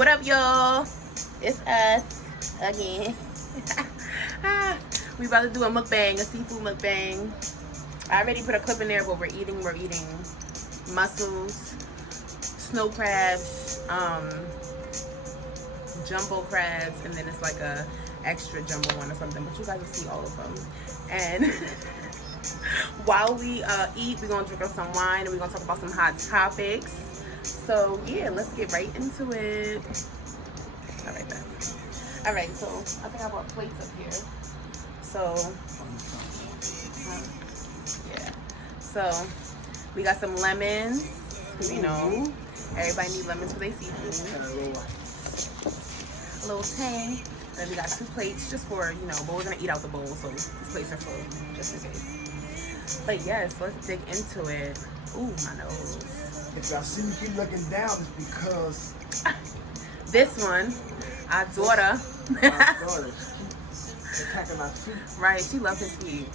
What up, y'all? It's us again. We about to do a mukbang, a seafood mukbang. I already put a clip in there, but we're eating mussels, snow crabs, jumbo crabs, and then it's like a extra jumbo one or something, but you guys will see all of them. And while we eat, we're gonna drink up some wine and we're gonna talk about some hot topics. So yeah, let's get right into it. All right, so I think I brought plates up here. So yeah, so we got some lemons, because you know everybody needs lemons for their seafood. A little tang. Then we got 2 plates just for, you know, but we're gonna eat out the bowl, so these plates are full just in case. But yes, let's dig into it. Ooh, my nose. If y'all see me keep looking down, it's because this one, our daughter. Attacking my feet. Right, she loves his feet.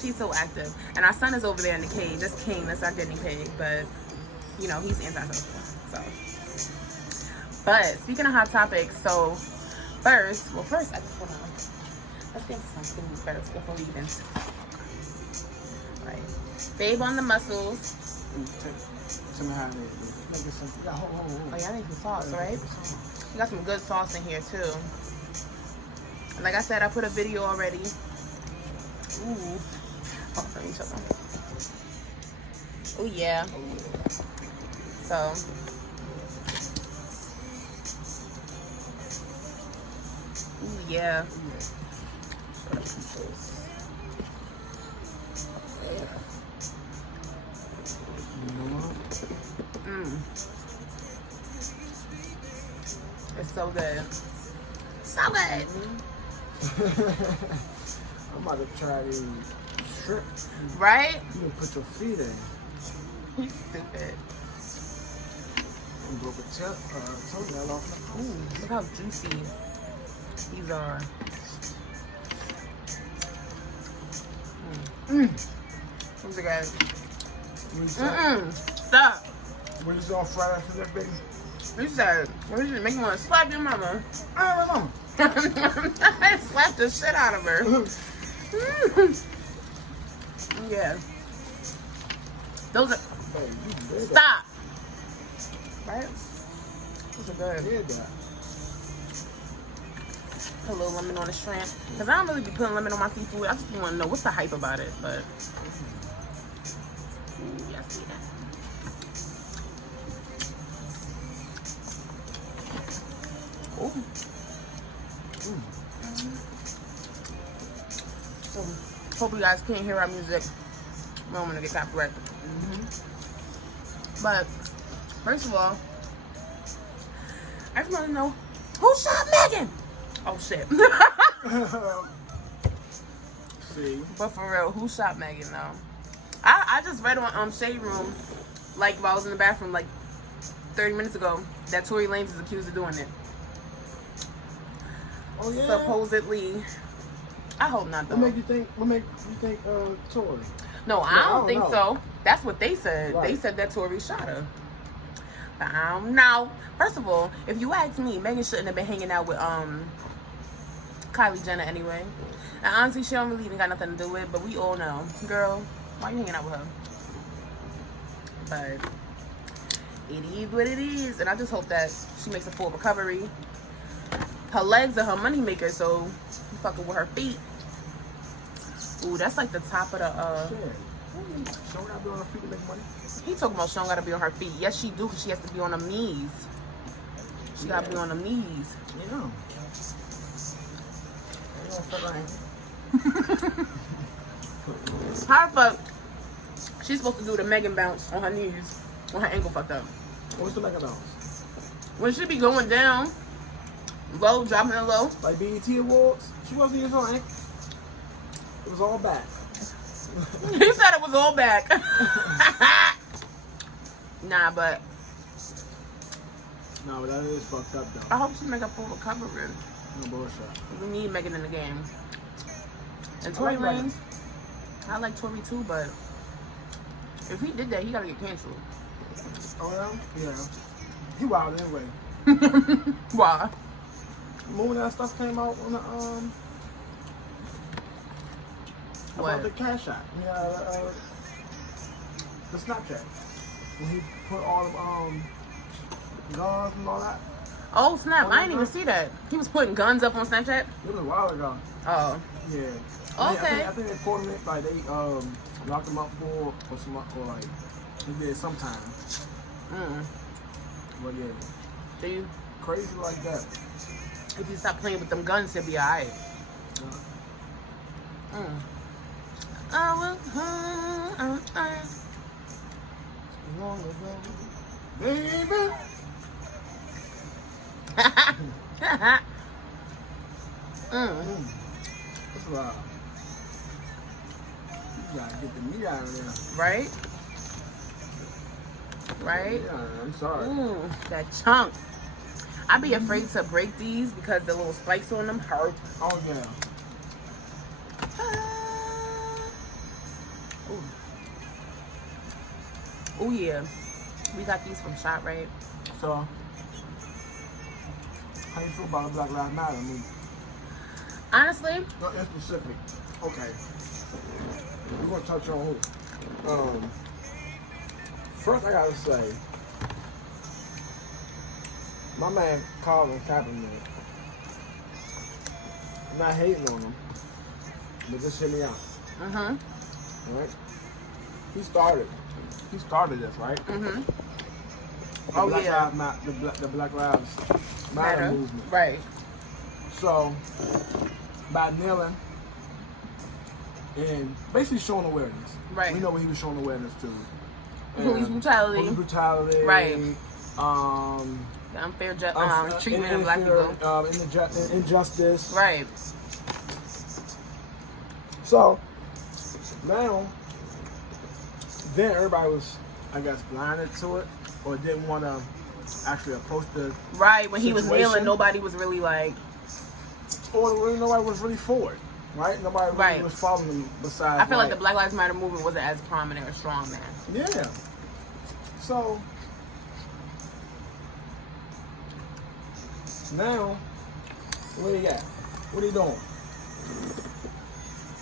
She's so active. And our son is over there in the cage. That's King, that's our guinea pig, but you know, he's antisocial. So. But speaking of hot topics, so first I just wanna let's get into something first before we get into right. Babe on the mussels. Tell me how it is. Oh yeah, I need some sauce, right? We got some good sauce in here too. Like I said, I put a video already. Ooh. Oh, let me show them. Oh yeah. So ooh yeah. It's so good. So good. I'm about to try these shrimp. Right? You can put your feet in. He's stupid. And broke a toenail off. Ooh, look how juicy these are. Those are good. Stop. When it's all fried after that, baby. You said, what is it? Make me want to slap your mama. Oh, my mama. I slapped the shit out of her. Yeah. Those are. Stop. Right? Those are good. Put a little lemon on the shrimp. Because I don't really be putting lemon on my seafood. I just want to know what's the hype about it. But. Ooh, yeah, I see that. Ooh. Hope you guys can't hear our music. We don't want to get copyrighted. But first of all, I just want to know who shot Megan. Oh shit. See. But for real, who shot Megan though? I just read on Shade Room, like while I was in the bathroom like 30 minutes ago, that Tory Lanez is accused of doing it. Oh yeah. Supposedly. I hope not though. What make you think Tory? No, I don't think so. That's what they said. Right. They said that Tory shot her. But I don't know. First of all, if you ask me, Megan shouldn't have been hanging out with Kylie Jenner anyway. And honestly, she don't really even got nothing to do with it, but we all know. Girl, why you hanging out with her? But it is what it is. And I just hope that she makes a full recovery. Her legs are her money maker, so you fucking with her feet. Ooh, that's like the top of the She don't gotta be on her feet to make money. He talking about she don't gotta be on her feet. Yes, she do, because she has to be on her knees. She gotta be on her knees. Yeah. How the fuck she's supposed to do the Megan bounce on her knees when her ankle fucked up? What's the Megan bounce? When she be going down, low, dropping it low. Like BET Awards? She wasn't even on ankle. It was all back. He said it was all back. Nah, but no, but that is fucked up though. I hope she make a full recovery. No bullshit. We need Megan in the game. And Tory Lanez, I like Tory too, but if he did that, he gotta get canceled. Oh yeah? Yeah. He wild anyway. Why? When that stuff came out on the What? about the Cash App. Yeah, the Snapchat. When he put all the guns and all that. Oh snap! I didn't even see that. He was putting guns up on Snapchat. It was a while ago. Oh. Yeah. Okay. I think they caught him like they locked him up for like he did sometime. But yeah. See? Crazy like that. If you stop playing with them guns, he'll be alright. Baby. That's wild. You gotta get the meat out of there. Right? Right? Yeah, I'm sorry. That chunk. I'd be afraid to break these because the little spikes on them hurt. Oh yeah. Oh yeah. We got these from ShopRite. So, how you feel about the Black Lives Matter movement? Honestly, Not in specific. Okay. We're gonna touch on who. First I gotta say, my man Colin Kaepernick. I'm not hating on him, but just hear me out. Alright? He started this, right? Oh yeah. The Black Lives Matter movement. Right. So, by kneeling and basically showing awareness. Right. We know what he was showing awareness to. Police brutality. Police brutality. Right. The unfair treatment of black people. Injustice. Right. So, now, then everybody was, I guess, blinded to it or didn't want to actually approach the Right, when situation. he was kneeling, nobody was really like... Or nobody was really for it, right? Nobody really was following him besides... I feel like the Black Lives Matter movement wasn't as prominent or strong then. Yeah. So, now, what he got? What he doing?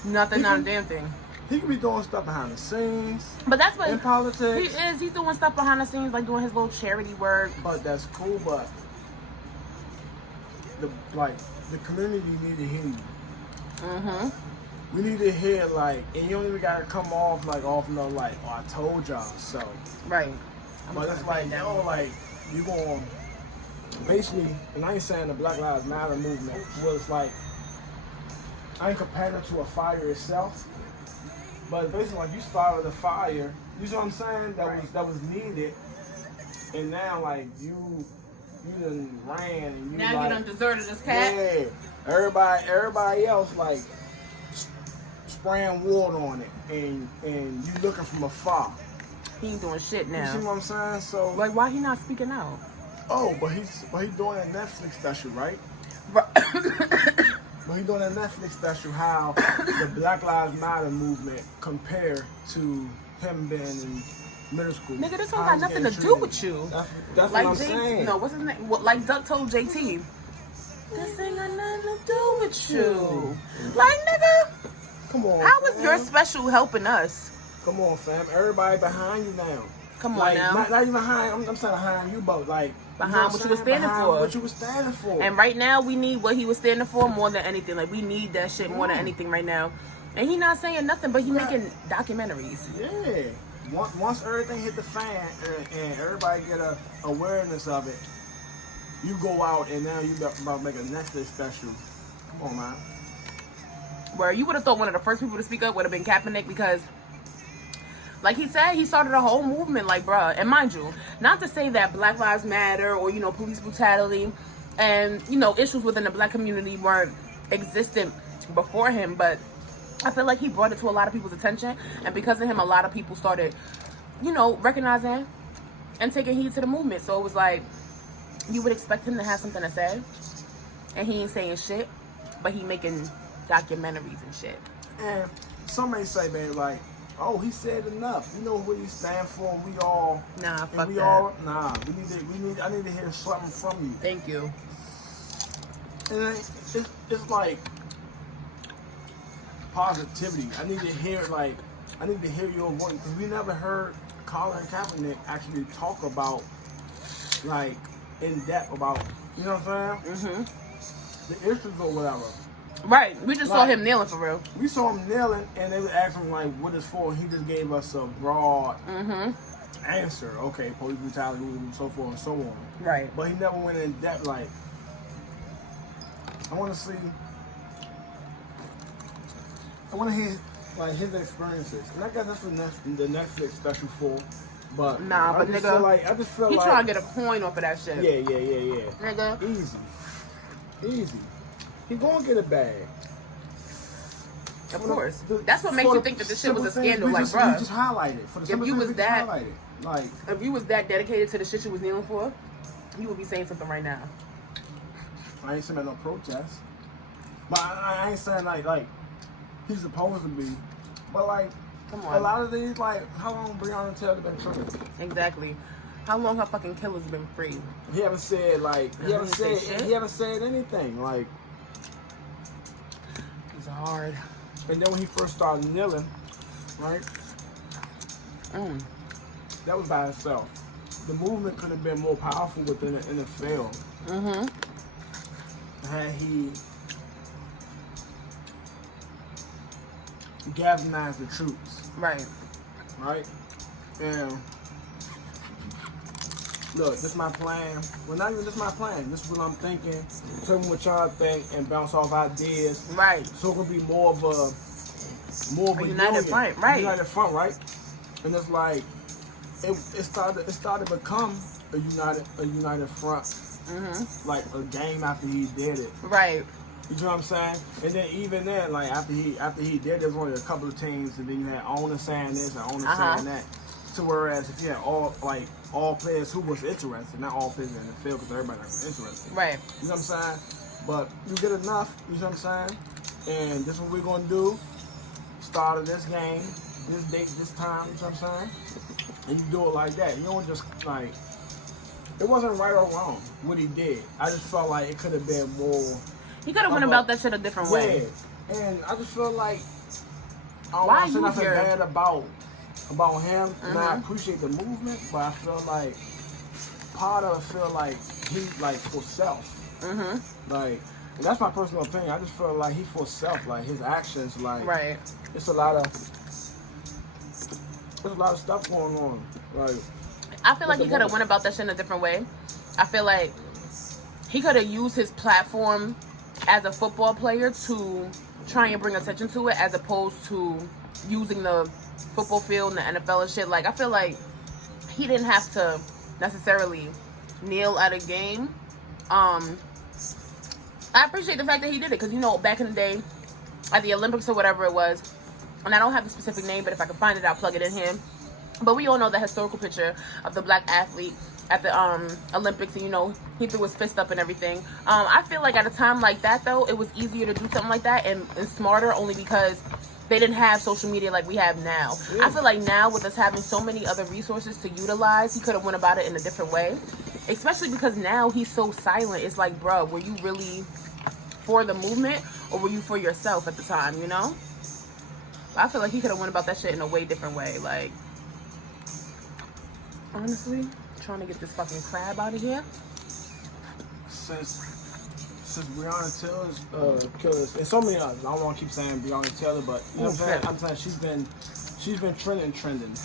Nothing, not a damn thing. He could be doing stuff behind the scenes. But that's what in politics. He is. He's doing stuff behind the scenes, like doing his little charity work. But that's cool. But the community need to hear you. We need to hear and you don't even gotta come off no oh, I told y'all so. Right. But it's you going basically, and I ain't saying the Black Lives Matter movement was I ain't comparing it to a fire itself. But basically, you started a fire. You see what I'm saying? That was needed, and now you done ran. And now you done deserted this cat. Yeah, everybody else spraying water on it, and you looking from afar. He ain't doing shit now. You see what I'm saying? So why he not speaking out? Oh, but he's doing a Netflix special, right? But he's doing a Netflix special how the Black Lives Matter movement compared to him being in middle school. Nigga, this don't got nothing to do with you. That's what I'm saying. No, what's his name? Like Duck told JT. This ain't got nothing to do with you. Nigga. Come on. How is your special helping us? Come on, fam. Everybody behind you now. Come on now. Not even behind. I'm saying behind you, but behind what you were standing for. What you were standing for. And right now, we need what he was standing for more than anything. We need that shit more than anything right now. And he not saying nothing, but he making documentaries. Yeah. Once everything hit the fan and everybody get a awareness of it, you go out and now you about to make a Netflix special. Come on, man. Where you would have thought one of the first people to speak up would have been Kaepernick because, like he said, he started a whole movement, bruh. And mind you, not to say that Black Lives Matter or, police brutality and, issues within the black community weren't existent before him, but I feel like he brought it to a lot of people's attention. And because of him, a lot of people started, recognizing and taking heed to the movement. So it was you would expect him to have something to say. And he ain't saying shit, but he making documentaries and shit. And some may say, man, oh, he said enough. You know what he stand for. And we all. Nah, fuck we that. All, nah, I need to hear something from you. Thank you. And it's like positivity. I need to hear your voice because we never heard Colin Kaepernick actually talk about like in depth about, you know what I'm saying? The issues or whatever. Right. We just saw him kneeling for real. We saw him kneeling and they would ask him like what it's for. He just gave us a broad answer. Okay, police brutality and so forth and so on. Right. But he never went in depth like I want to hear like his experiences, and I guess that's what the Netflix special for. But nah, but nigga, I just feel he like trying to get a coin off of that shit. Yeah. Nigga, easy. He gonna get a bag. Of course. That's what makes you think that this shit was a scandal, like, bruh. We just highlighted for the if you was that, like, if you was that dedicated to the shit you was kneeling for, you would be saying something right now. I ain't saying no protest, but I ain't saying like he's supposed to be, but like, come on. A lot of these, like, how long Breonna Taylor been free? Exactly. How long her fucking killer's been free? He haven't said he haven't said anything like. It's hard. And then when he first started kneeling, right? That was by itself. The movement could have been more powerful within the NFL. Had he galvanized the troops. Right. And look, this is my plan. Well, not even this is my plan. This is what I'm thinking. Tell me what y'all think and bounce off ideas. Right. So it could be more of a united front. Right. United front, right? And it's like it started to become a united front. Like a game after he did it. Right. You know what I'm saying? And then even then, like after he did, there's only a couple of teams, and then you had owner saying this and owner saying that. So whereas if you had all players who was interested, not all players in the field because everybody was interested. Right. You know what I'm saying? But you get enough. You know what I'm saying? And this is what we're gonna do. Start of this game, this date, this time. You know what I'm saying? And you do it like that. You don't just like. It wasn't right or wrong what he did. I just felt like it could have been more. He could have went about that shit a different way. And I just feel like I don't want to say nothing bad about him. And I appreciate the movement, but I feel like part of it feel like he's like for self. Like, and that's my personal opinion. I just feel like he for self. Like his actions, like it's a lot of stuff going on. Like. I feel like he could have went about that shit in a different way. I feel like he could have used his platform as a football player to try and bring attention to it, as opposed to using the football field and the NFL and shit. Like, I feel like he didn't have to necessarily kneel at a game. I appreciate the fact that he did it because, you know, back in the day at the Olympics or whatever it was, and I don't have the specific name, but if I can find it, I'll plug it in here. But we all know the historical picture of the black athlete at the Olympics, and, you know, he threw his fist up and everything. I feel like at a time like that, though, it was easier to do something like that and smarter, only because they didn't have social media like we have now. I feel like now, with us having so many other resources to utilize, he could have went about it in a different way. Especially because now he's so silent. It's like, bro, were you really for the movement, or were you for yourself at the time, you know? I feel like he could have went about that shit in a way different way, like... Honestly, trying to get this fucking crab out of here. Since Breonna Taylor's killers, and so many others. I don't want to keep saying Breonna Taylor, but you know what I'm saying. She's been trending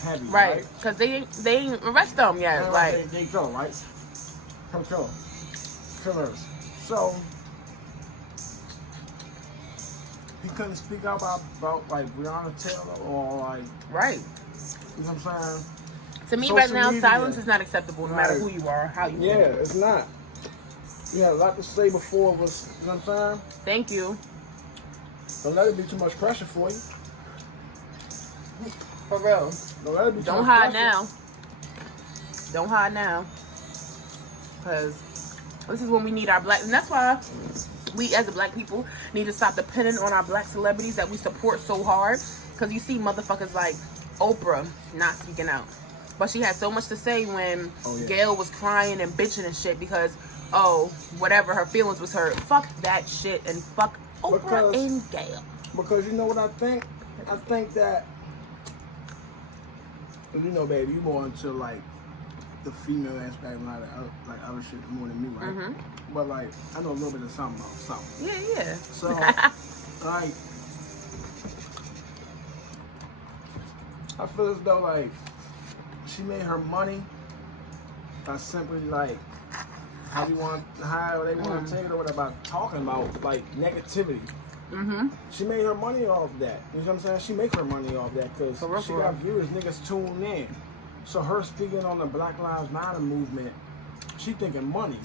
heavy, right? Because they didn't arrest them yet, and like they go right. Come kill her. So he couldn't speak out about like Breonna Taylor or like right. You know what I'm saying? To me, right now, silence is not acceptable, no matter who you are, how you feel. It's not. You had a lot to say before it was, you know what I'm saying? Thank you. Don't let it be too much pressure for you. For real. Don't let it be too much hide pressure. Now. Don't hide now. Because this is when we need our black... And that's why we, as a black people, need to stop depending on our black celebrities that we support so hard. Because you see motherfuckers like Oprah not speaking out. But she had so much to say when Gail was crying and bitching and shit because, whatever, her feelings was hurt. Fuck that shit and fuck Oprah and Gail. Because you know what I think? I think that, you know, baby, you more into like the female aspect and like other shit more than me, right? Mm-hmm. But like, I know a little bit of something about something. Yeah. So, like, I feel as though like she made her money by simply like how they want to take it or whatever, about talking about like negativity. Mm-hmm. She made her money off that. You know what I'm saying? She make her money off that because she got viewers, niggas tune in. So her speaking on the Black Lives Matter movement, she thinking money.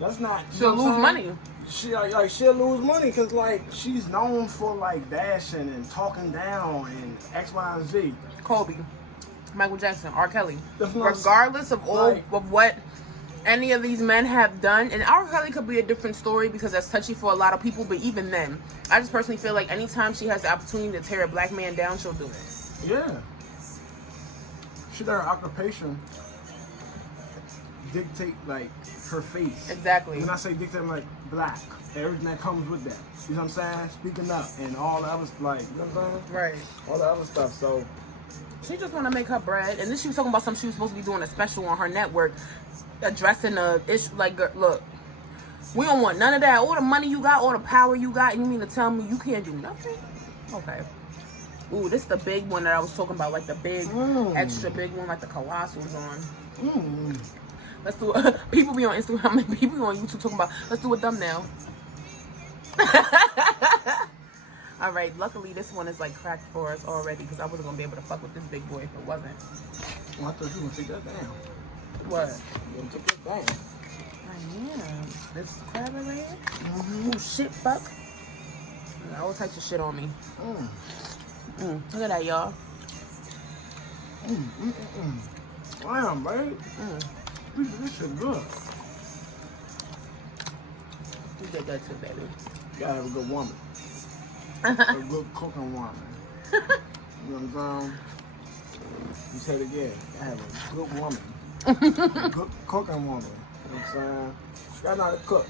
That's not. She'll lose money. She'll lose money because like she's known for like bashing and talking down and X, Y, and Z. Kobe, Michael Jackson, R. Kelly. Regardless of all of what any of these men have done, and R. Kelly could be a different story because that's touchy for a lot of people. But even then, I just personally feel like anytime she has the opportunity to tear a black man down, she'll do it. Yeah. Should her occupation dictate like her face? Exactly. When I say dictate, I'm like black. Everything that comes with that. You know what I'm saying? Speaking up and all the other like, you know what I'm saying? Right. All the other stuff. So she just want to make her bread, and then she was talking about something she was supposed to be doing a special on her network, addressing the issue. Like, look, we don't want none of that. All the money you got, all the power you got, and you mean to tell me you can't do nothing? Okay. Ooh, this is the big one that I was talking about, like the big, extra big one, like the colossals on. Let's do it. People be on Instagram, people be on YouTube talking about, let's do a thumbnail. All right, luckily this one is like cracked for us already because I wasn't going to be able to fuck with this big boy if it wasn't. Well, I thought you were going to take that down. What? You going to take that down. I am. This crab right here? Mm-hmm. Oh, shit, fuck. All types of shit on me. Look at that, y'all. Damn, babe. This shit good. You did good too, baby. You gotta have a good woman. A good cooking woman. You know what I'm saying? You say it again. I have a good woman. A good cooking woman. You know what I'm saying? She gotta know how to cook.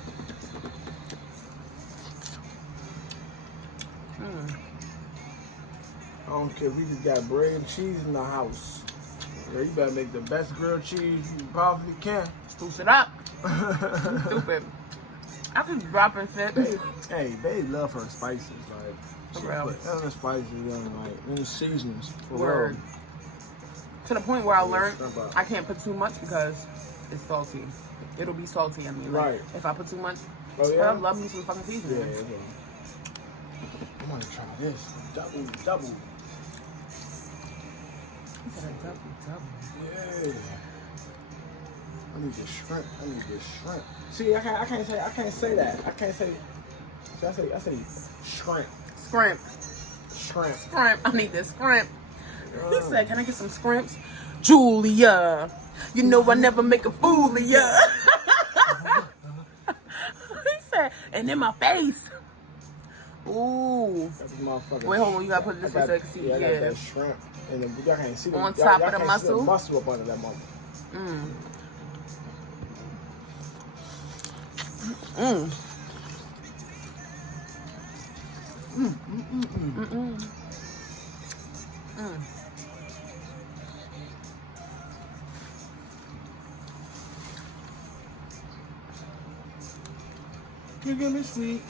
I don't care if we just got bread and cheese in the house. Girl, you better make the best grilled cheese you possibly can. Spruce it up. Stupid. I could drop and fit. Hey, they love her spices. Like, she put other spices in, like, in seasonings. For Word. Real. To the point where I learned I can't put too much because it's salty. It'll be salty. I mean, like, if I put too much, I love me some fucking seasoning. Yeah. I'm gonna try this. Double. Double. Yeah. I need this shrimp. See, I can't say that. I say shrimp. Shrimp. I need this shrimp. He said, "Can I get some shrimps?" Julia, you know I never make a fool of ya. He said, and in my face. Ooh. Wait, hold on. You gotta put this one so I can see. Yeah, I got that shrimp. And then y'all can't see on top of the muscle. See the muscle up under that muscle. You give me sweet.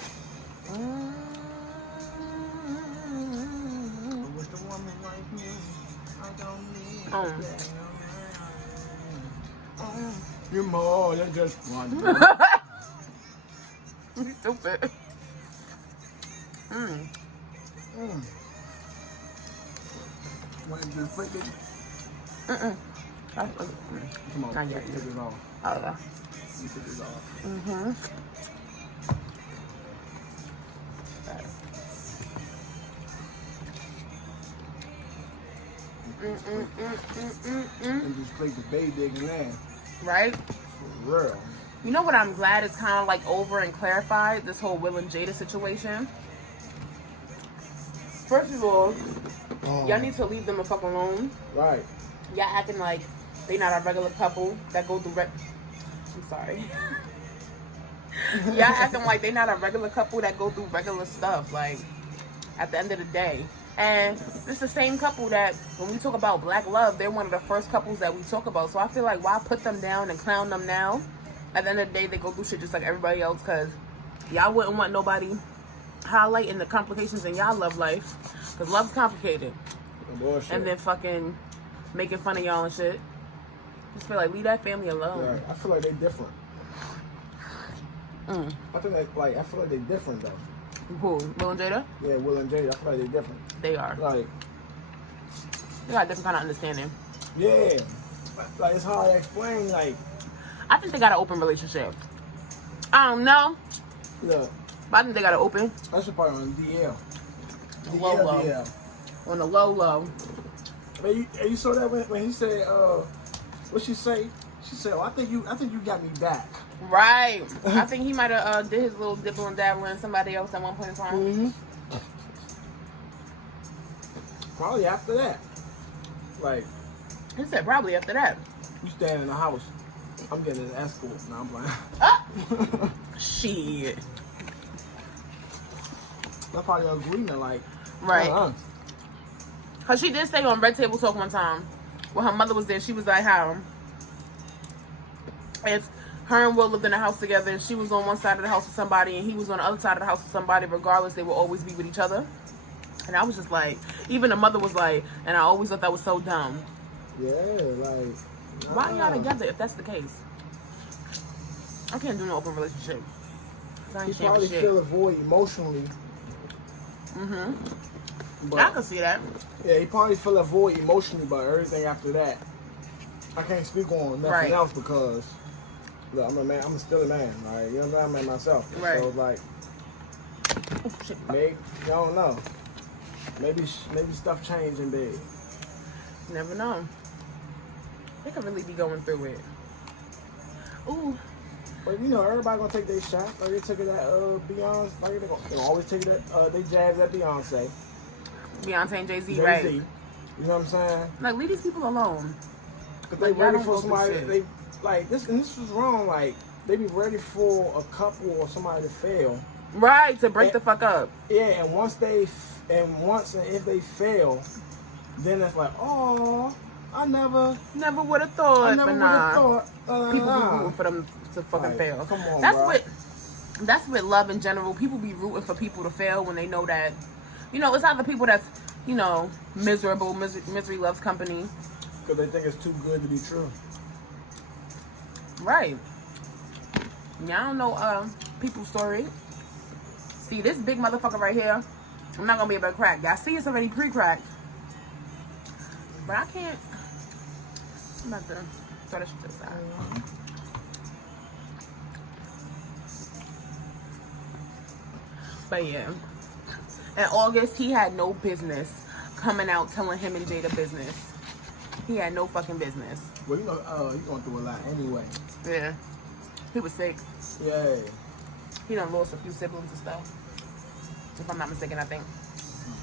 With a woman like me, I don't need you're more than just one. Stupid. Want to do flick it? Come on, take this off. You take this off. And just play the bay digging there. Right? For real. You know what I'm glad is kind of like over and clarified, this whole Will and Jada situation? First of all, Y'all need to leave them the fuck alone. Right. Y'all acting like they not a regular couple that go through I'm sorry. Y'all acting like they not a regular couple that go through regular stuff. Like, at the end of the day. And it's the same couple that, when we talk about black love, they're one of the first couples that we talk about. So I feel like, why put them down and clown them now? At the end of the day, they go through shit just like everybody else. Because y'all wouldn't want nobody highlighting the complications in y'all love life. Because love's complicated. And then fucking making fun of y'all and shit. Just feel like, leave that family alone. Yeah, I feel like they different. I feel like they different though. Who? Will and Jada? Yeah, Will and Jada. I feel like they different. They are. Like, they got a different kind of understanding. Yeah. Like, it's hard to explain. Like, I think they got an open relationship. I don't know. Yeah. But I think they got an open. That's probably on DL. Low. DL. On the low. Man, you saw that when he said, what she say? She said, "Oh, I think you got me back." Right. I think he might have did his little dibble and dabble in somebody else at one point in time. Mm-hmm. Probably after that. Like, he said probably after that. You stand in the house. I'm getting an escort. Now I'm playing. Shit. That's probably an agreement, like. Right. Because she did say on Red Table Talk one time, when her mother was there, she was like, how if her and Will lived in a house together and she was on one side of the house with somebody and he was on the other side of the house with somebody, regardless, they will always be with each other. And I was just like, even the mother was like, and I always thought that was so dumb. Yeah, like. Why y'all together if that's the case? I can't do no open relationship. He probably feel a void emotionally. But I can see that. Yeah, he probably feel a void emotionally, but everything after that, I can't speak on nothing else because look, I'm a man. I'm still a man. Right? You know what I'm a man myself. Right. So like, maybe I don't know. Maybe stuff changed in bed. You never know. They could really be going through it. Ooh. But you know, everybody gonna take their shot. Like they took it at Beyonce. Like they always take that they jabs at Beyonce. Beyonce and Jay-Z, right? You know what I'm saying? Like, leave these people alone. Cause they ready for somebody. They like this, and this was wrong. Like they be ready for a couple or somebody to fail. Right, to break the fuck up. Yeah, and if they fail, then it's like, oh, I never would have thought. I never would have thought. People be rooting for them to fucking fail. Come on, that's with love in general. People be rooting for people to fail when they know that, you know, it's either people that's, you know, miserable. Misery loves company. Because they think it's too good to be true. Right. Yeah, I don't know people's story. See, this big motherfucker right here, I'm not going to be able to crack. Y'all see it's already pre-cracked. But I can't. I'm about to throw this shit to the side. But yeah. In August, he had no business coming out telling him and Jada business. He had no fucking business. Well, you know, he's going through a lot anyway. Yeah. He was sick. Yeah. He done lost a few siblings and stuff. If I'm not mistaken, I think.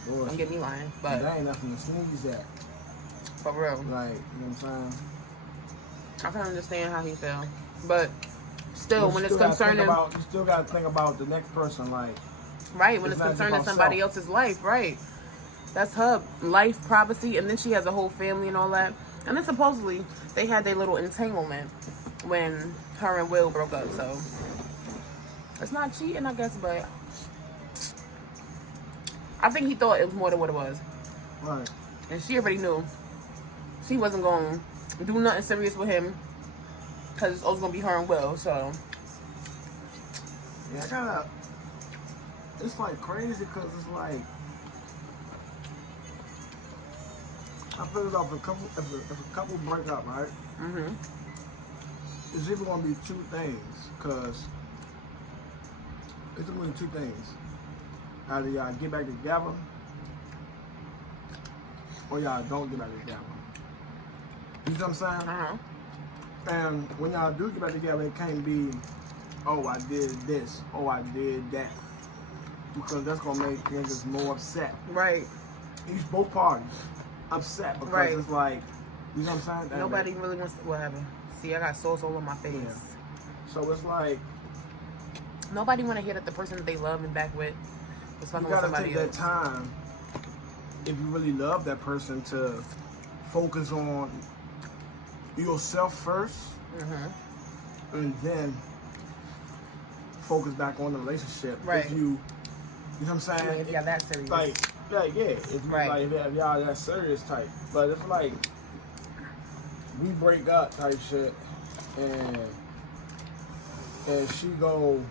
Don't get me lying. But that ain't nothing to sneeze at. For real. Like, you know what I'm saying? I can understand how he felt. But still, when it's concerning... You still got to think about the next person, like... Right, when it's concerning somebody else's life, right. That's her life, privacy, and then she has a whole family and all that. And then supposedly, they had their little entanglement when her and Will broke up, so... It's not cheating, I guess, but... I think he thought it was more than what it was. Right. And she already knew. She wasn't going to do nothing serious with him. Because it's always going to be her and Will, so... Yeah, I gotta... It's like crazy because it's like... I feel as if a couple break up, right? It's either going to be two things. Because... It's only two things. Either y'all get back together, or y'all don't get back together. You know what I'm saying? And when y'all do get back together, it can't be, oh, I did this, oh, I did that. Because that's going to make niggas more upset. Right. both parties upset because it's like, you know what I'm saying? Nobody really wants to, what happened? See, I got sauce all on my face. Yeah. So it's like, nobody want to hear that the person that they love and back with is fucking with somebody else. You gotta take that time, if you really love that person, to focus on yourself first, and then focus back on the relationship. Right. If you know what I'm saying? Yeah, if y'all that serious. Like, if y'all that serious type. But it's like, we break up type shit, and she go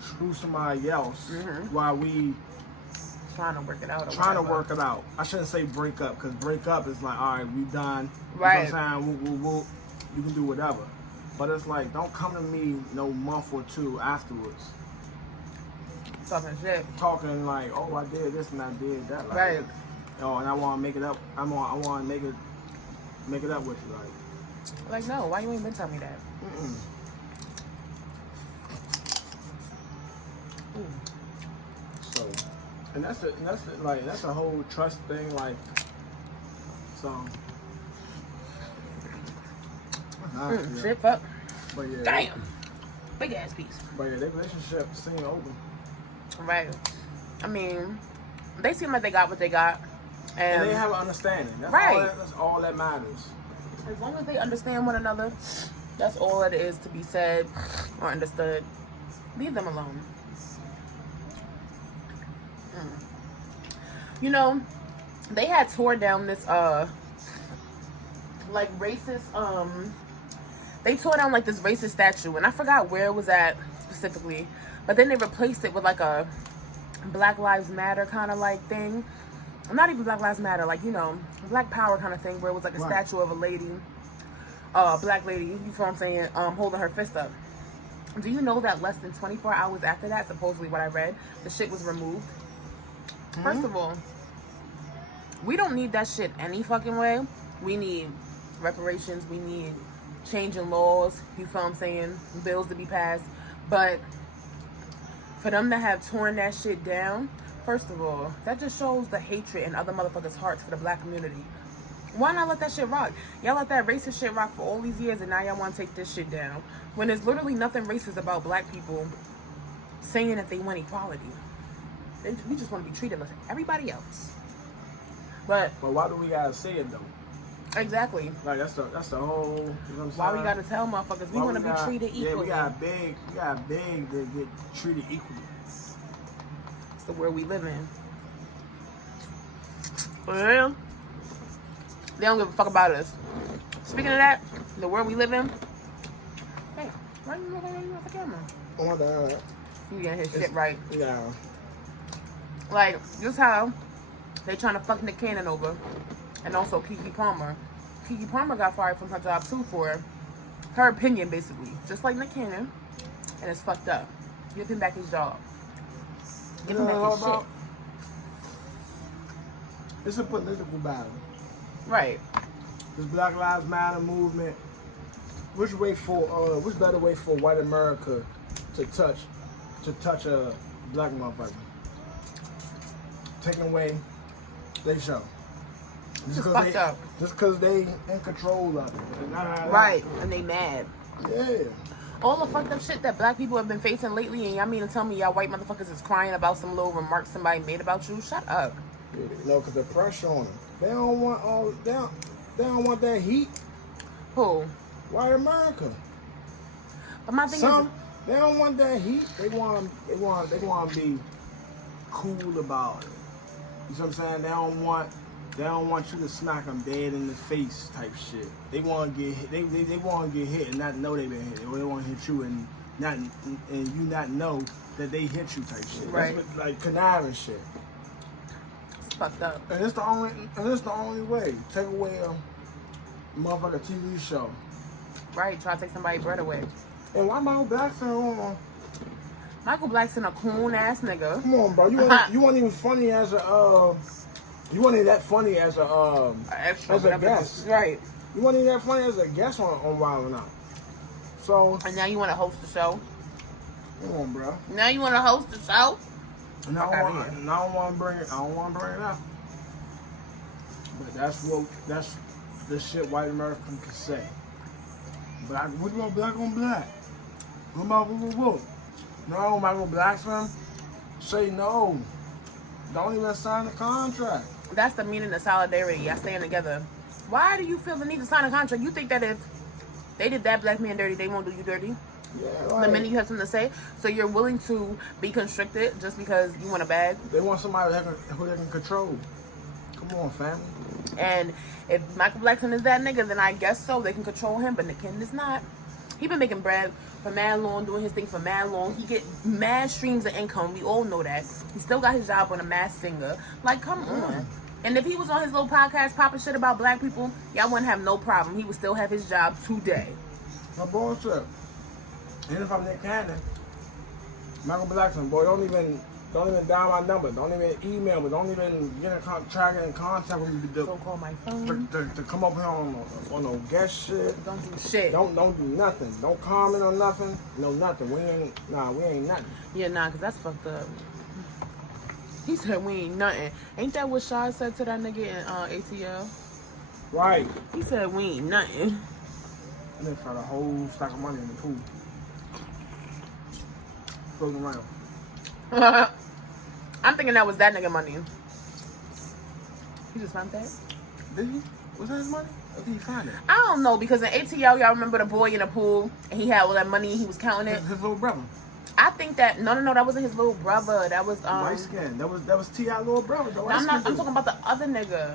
screw somebody else while we trying to work it out. I shouldn't say break up, because break up is like, all right, we done. Right. You know what I'm saying? We'll, you can do whatever. But it's like, don't come to me no month or two afterwards talking shit. Talking like, oh, I did this and I did that. Like, right. Oh, and I want to make it up. I want to make it up with you. Like, no, why you ain't been telling me that? So, and that's a whole trust thing. Like, so. Shit, fuck. But yeah. Damn. Big ass piece. But yeah, their relationship seemed open. Right. I mean, they seem like they got what they got. And they have an understanding. That's that's all that matters. As long as they understand one another, that's all it is to be said or understood. Leave them alone. You know, they had tore down this like racist they tore down like this racist statue, and I forgot where it was at specifically, but then they replaced it with like a Black Lives Matter kind of like thing. Not even Black Lives Matter, like, you know, Black Power kind of thing, where it was like a statue of a lady, black lady, you feel what I'm saying, holding her fist up. Do you know that less than 24 hours after that, supposedly what I read, the shit was removed? First of all, we don't need that shit any fucking way. We need reparations. We need changing laws. You feel what I'm saying? Bills to be passed. But for them to have torn that shit down, first of all, that just shows the hatred in other motherfuckers' hearts for the black community. Why not let that shit rock? Y'all let that racist shit rock for all these years, and now y'all want to take this shit down. When there's literally nothing racist about black people saying that they want equality. We just want to be treated like everybody else. But why do we gotta say it though? Exactly. Like that's the whole. You know what I'm why we gotta tell motherfuckers we want to be treated equally? Yeah, we gotta beg to get treated equally. It's the world we live in. Well, they don't give a fuck about us. Speaking of that, the world we live in. Hey, why are you looking at the camera? Oh my God. You getting his shit right. Yeah. Like, just how they trying to fuck Nick Cannon over. And also Keke Palmer. Keke Palmer got fired from her job too for her opinion, basically. Just like Nick Cannon. And it's fucked up. Give him back his job. Give him back his shit. It's a political battle. Right. This Black Lives Matter movement. Which better way for white America to touch a black motherfucker? Taking away their show. Just because they in control of it. Right. And they mad. Yeah. All the fucked up shit that black people have been facing lately, and y'all mean to tell me y'all white motherfuckers is crying about some little remark somebody made about you? Shut up. Yeah, no, because the pressure on them. They don't want that heat. Who? White America. But my thing is, they don't want that heat. They want to be cool about it. You know what I'm saying? They don't want you to smack them dead in the face type shit. They want to get hit. They want to get hit and not know they've been hit, or they want to hit you and you not know that they hit you type shit. Right. That's what, like conniving shit. It's fucked up. And it's the only way. Take away a motherfucking TV show. Right. Try to take somebody's bread away. And why Michael Blackson on? Michael Blackson a coon ass nigga. Come on, bro. You weren't even funny as a you weren't even that funny as a guest. Right. You weren't even that funny as a guest on Wild 'N Out. So. And now you want to host the show. Come on, bro. Now you want to host the show. And I don't want to bring it up. But that's the shit white Americans can say. What about black on black? What about whoa? No, am I gonna blaspheme? Say no. Don't even sign the contract. That's the meaning of solidarity. Y'all staying together. Why do you feel the need to sign a contract? You think that if they did that black man dirty, they won't do you dirty? Yeah, the minute you have something to say, so you're willing to be constricted just because you want a bag? They want somebody who they can control. Come on, family. And if Michael Blackson is that nigga, then I guess so. They can control him, but Nick Cannon is not. He been making bread for mad long, doing his thing for mad long. He get mad streams of income. We all know that. He still got his job on a Masked Singer. Like, come on. And if he was on his little podcast popping shit about black people, y'all wouldn't have no problem. He would still have his job today. My bullshit. Even if I'm Nick Cannon, Michael Blackson, boy, don't even dial my number. Don't even email me. Don't even get in contact with me. Don't call my phone. To come up here on no guest shit. Don't do shit. Don't do nothing. Don't comment on nothing. No nothing. We ain't nothing. Yeah, nah, cause that's fucked up. He said we ain't nothing. Ain't that what Shaw said to that nigga in ATL? Right. He said we ain't nothing. And they found a whole stack of money in the pool. Floating around. I'm thinking that was that nigga money. He just found that? Did he? Was that his money? Or did he find it? I don't know, because in ATL, y'all remember the boy in the pool and he had all that money and he was counting it? His little brother. I think that no, that wasn't his little brother. That was white skin. That was T.I. little brother. No, I'm talking about the other nigga.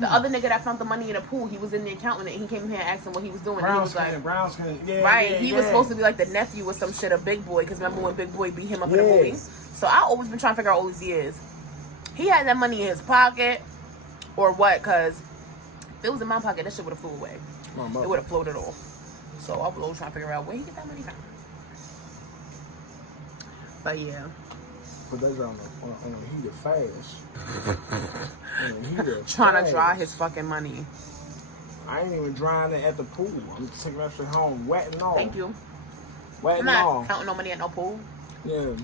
The other nigga that found the money in the pool, he was in there counting it. And he came here and asked him what he was doing. Brown he was skin, like, brown skin. Yeah, right. Yeah, he was supposed to be like the nephew or some shit of Big Boy. Because remember when Big Boy beat him up in the movie? So I always been trying to figure out all these years. He had that money in his pocket or what? Because if it was in my pocket, that shit would have flew away. It would have floated off. So I was always trying to figure out where he get that money from. But yeah. But that's on a heated fast. Trying to dry his fucking money. I ain't even drying it at the pool. I'm just taking that shit home, wet and all. Thank you. Wet I'm and all. not counting no money at no pool. Yeah.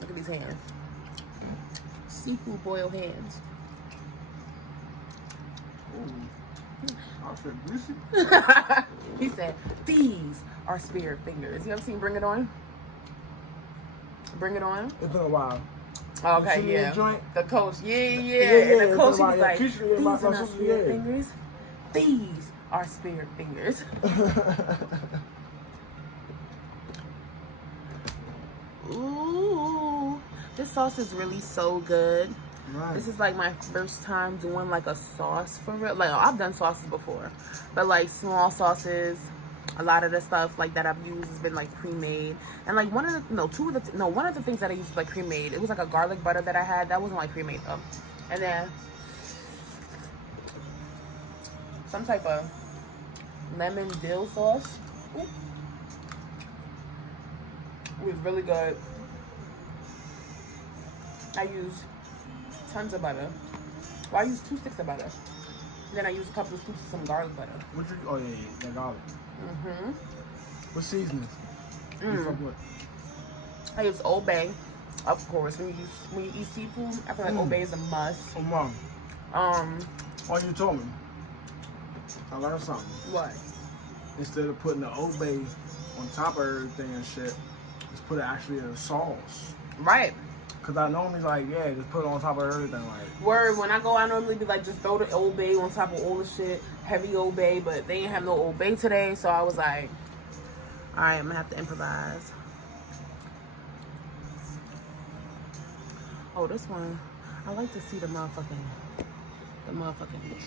Look at these hands. Seafood boiled hands. Ooh. I said greasy. He said, these are spirit fingers. You ever seen Bring It On? Bring It On? It's been a while. Oh, okay, yeah. The coach, yeah. And the coach, he was like, these are not spirit fingers. These are spirit fingers. Ooh, this sauce is really so good. Right. This is like my first time doing like a sauce for real. Like I've done sauces before, but like small sauces. A lot of the stuff like that I've used has been like pre-made, and like one of the things that I used was like pre-made. It was like a garlic butter that I had that wasn't like pre-made though, and then some type of lemon dill sauce. Ooh. It was really good. I used tons of butter. Well, I used 2 sticks of butter. Then I used a couple of scoops of some garlic butter. Oh yeah, that garlic. What seasonings? I use Old Bay, of course. When you eat seafood, I feel like Old Bay is a must. Oh mom. Oh, you told me. I learned something. What? Instead of putting the Old Bay on top of everything and shit, just put it actually in a sauce. Right. Cause I normally like, just put it on top of everything. Like word, when I go, I normally be like, just throw the Old Bay on top of all the shit, heavy Old Bay, but they didn't have no Old Bay today, so I was like, all right, I'm gonna have to improvise. Oh, this one, I like to see the motherfucking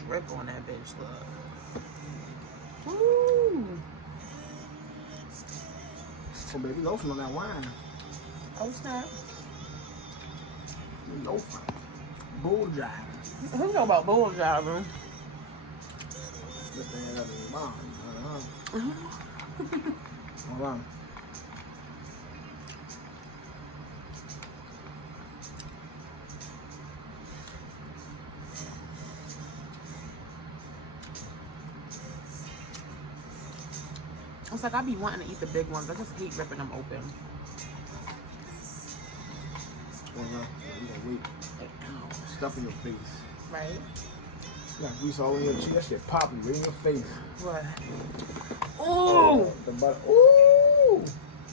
drip on that bitch. Look. Woo. So baby, loafing on that wine. Oh snap. No bull jive. Who's talking about bull jiving? This thing up in your mouth. Hold on. It's like I be wanting to eat the big ones. I just hate ripping them open. Hold on. You gonna wait. Stuff in your face. Right. You got grease all in your cheek. That shit popping right in your face. What? Ooh. The butter. Ooh.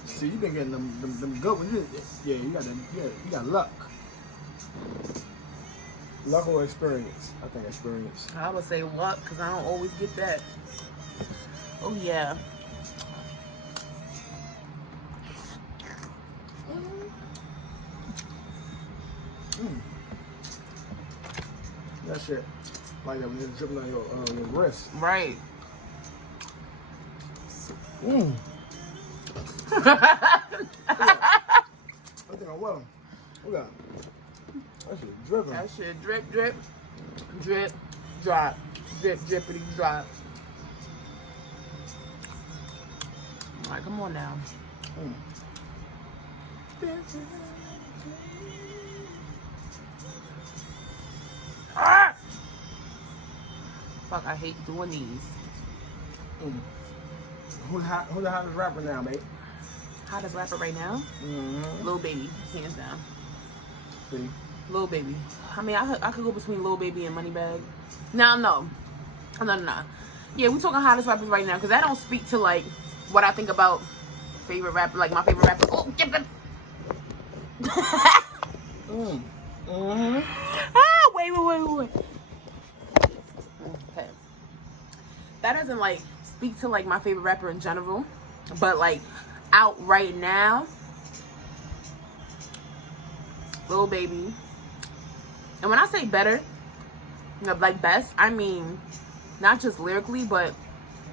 See, you been getting them good ones. Yeah, you got luck. Luck or experience? I think experience. I would say luck because I don't always get that. Oh yeah. That shit, like that when it's dripping on your wrist. Right. I think I will. Look at that shit dripping. That shit drip, drip, drip, drop, drip, drippity, drop. All right, come on now. Ah! Fuck, I hate doing these. Who the hottest rapper now, mate? Hottest rapper right now? Lil Baby, hands down. See? Lil Baby. I mean, I could go between Lil Baby and Moneybagg. No. Yeah, we talking hottest rappers right now because that don't speak to like what I think about favorite rapper, like my favorite rapper. Oh, get them. Wait. Okay. That doesn't like speak to like my favorite rapper in general, but like out right now, Lil Baby. And when I say better, you know, like best, I mean not just lyrically, but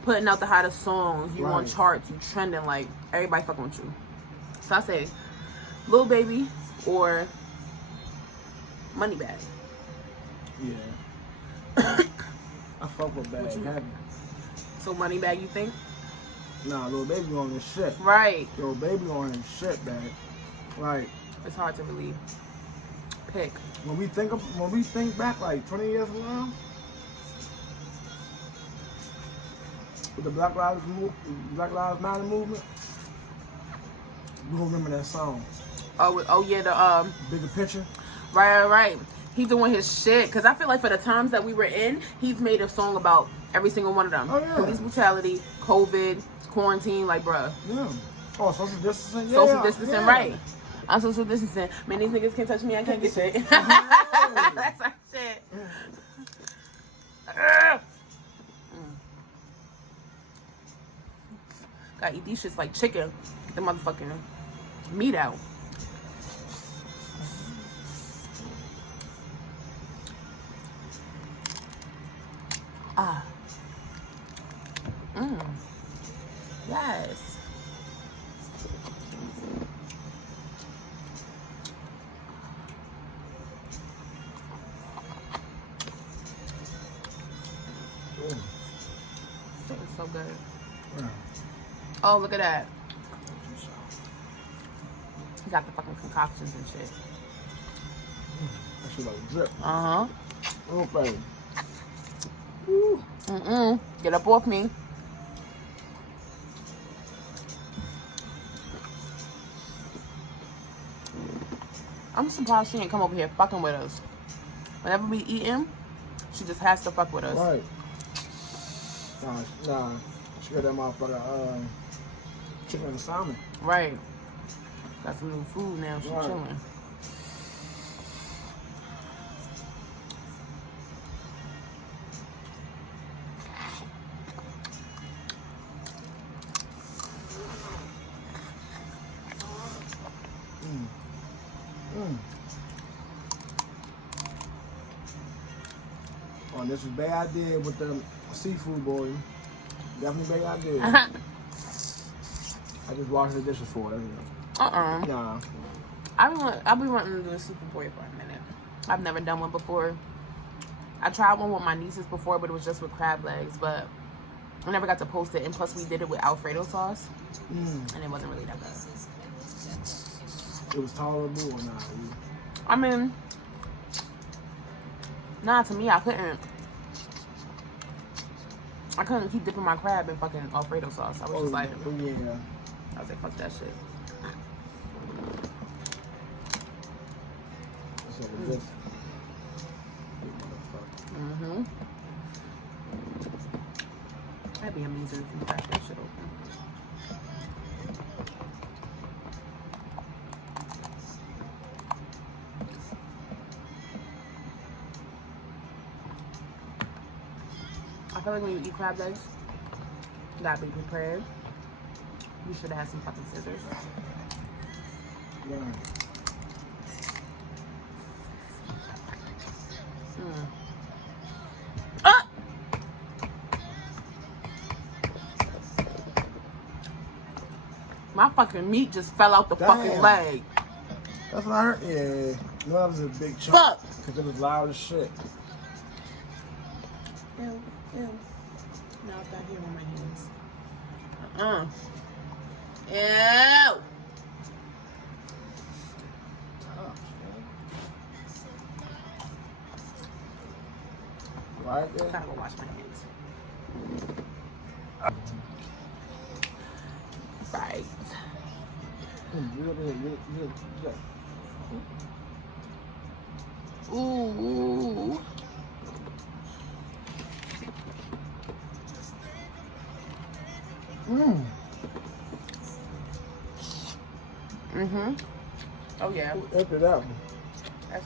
putting out the hottest songs, you on charts, you trending, like everybody fucking with you. So I say Lil Baby or Moneybagg. Yeah. I fuck with Bag heavy. So Moneybagg, you think? Nah, Lil Baby on this shit. Right. Lil Baby on his shit, Bag. Like, it's hard to really pick. When we think back like 20 years from now, with the Black Lives Matter movement, we gonna remember that song. Oh yeah, the Bigger Picture. Right. He's doing his shit because I feel like for the times that we were in, he's made a song about every single one of them. Oh yeah. Police brutality, COVID, quarantine, like bruh. Yeah. Oh, social distancing. Social distancing, right? I'm social distancing. Man, these niggas can't touch me. I can't get shit. That's our shit. Gotta eat these shits like chicken. Get the motherfucking meat out. Yes. That is so good. Oh, look at that. He got the fucking concoctions and shit. That shit like drip. Okay. Get up off me. I'm surprised she ain't come over here fucking with us. Whenever we eating, she just has to fuck with us. Right. Nah. She got that motherfucker chicken and salmon. Right. Got some new food now. She's chilling. Oh, this was a bad idea with the seafood, boy. Definitely bad idea. I just washed the dishes for it. Nah. I've been wanting to do a seafood boy for a minute. I've never done one before. I tried one with my nieces before, but it was just with crab legs. But I never got to post it. And plus, we did it with Alfredo sauce, and it wasn't really that bad. It was tolerable or not? I mean, nah. To me, I couldn't keep dipping my crab in fucking Alfredo sauce. I was just like, yeah. I was like, fuck that shit. Mm-hmm. That'd be amazing if you crack that shit open. I feel like when you eat crab legs, you gotta be prepared. You should have had some fucking scissors. Yeah. Ah! My fucking meat just fell out the fucking leg. That's what I heard. Yeah. No, that was a big chunk. Fuck! Because it was loud as shit. Ew, ew. Now I've got here on my hands. Ew! Right there. Gotta go wash my hands. Right. Ooh. Mm-hmm. Oh yeah. Empty that one.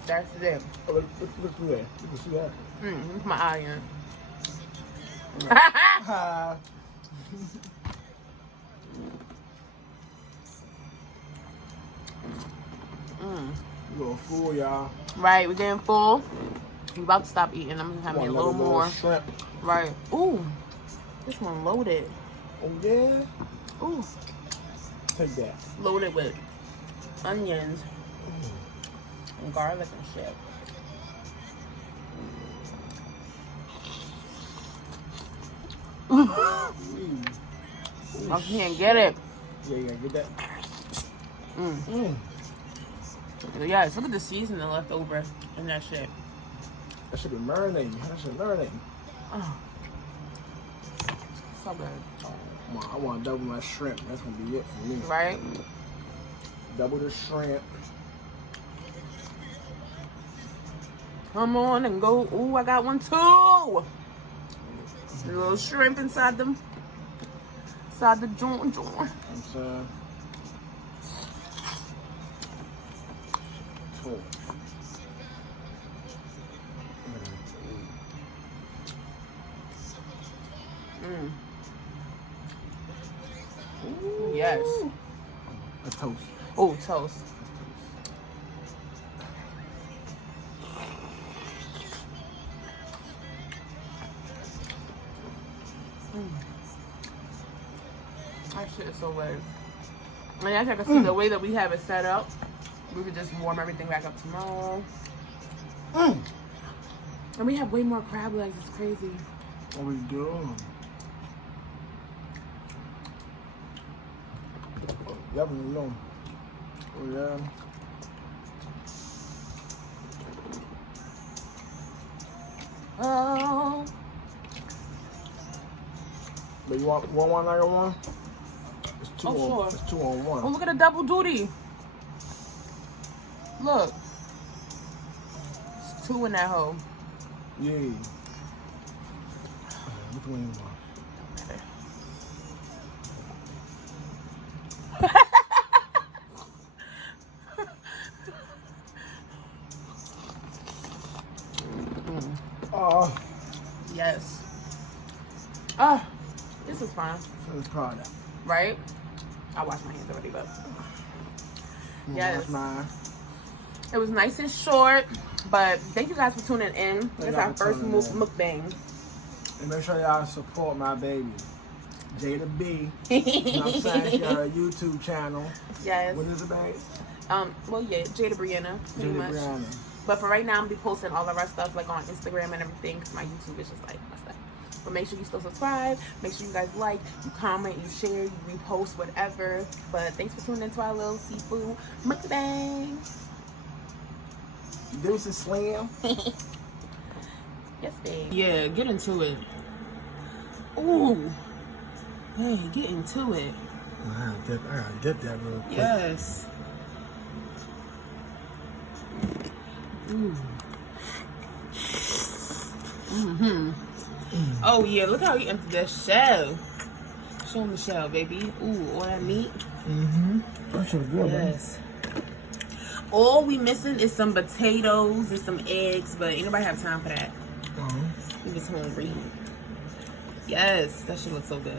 That's it. Oh, look through there. You can see that. Look my iron. We're getting full, y'all. Right, we're getting full. We about to stop eating. I'm gonna have me a little more. Shrimp. Right. Ooh, this one loaded. Oh yeah. Ooh. Take that. Loaded with onions and garlic and shit. I can't get it. Yeah, you gotta get that. Yes, look at the seasoning left over in that shit. That should be marinating. That should be marinating. Oh. So good. I want to double my shrimp. That's gonna be it for me. Right? Double the shrimp. Come on and go. Ooh, I got one too. A little shrimp inside them. Inside the joint. I'm saying. Cool. Ooh, yes. A toast. Oh, toast. That shit is so good. And as I can see, the way that we have it set up, we could just warm everything back up tomorrow. And we have way more crab legs. It's crazy. What we doing? That was alone. Oh yeah. Oh. But you want one like one? It's two on. Sure. It's 2 on 1. Oh, look at the double duty. Look. It's 2 in that hole. Yeah. Which one you want? Yes. Oh, this is fun. It's product. Right? I washed my hands already, but yes. It was nice and short, but thank you guys for tuning in. It's our first mukbang. And make sure y'all support my baby, Jada.B. You know what I'm saying? She got her YouTube channel. Yes. What is it, babe? Well, yeah, Jada Brianna, pretty much. Brianna. But for right now, I'm gonna be posting all of our stuff like on Instagram and everything, because my YouTube is just like my stuff. But make sure you still subscribe. Make sure you guys like, you comment, you share, you repost, whatever. But thanks for tuning into our little seafood mukbang. Deuce and Slam. Yes, babe. Yeah, get into it. Ooh. Hey, get into it. I gotta dip that real quick. Yes. Oh yeah, look how he emptied that shell. Show him the shell, baby. Ooh, all that meat. That shit good, yes. All we missing is some potatoes and some eggs, but ain't nobody have time for that. We just hungry. Yes, that shit looks so good.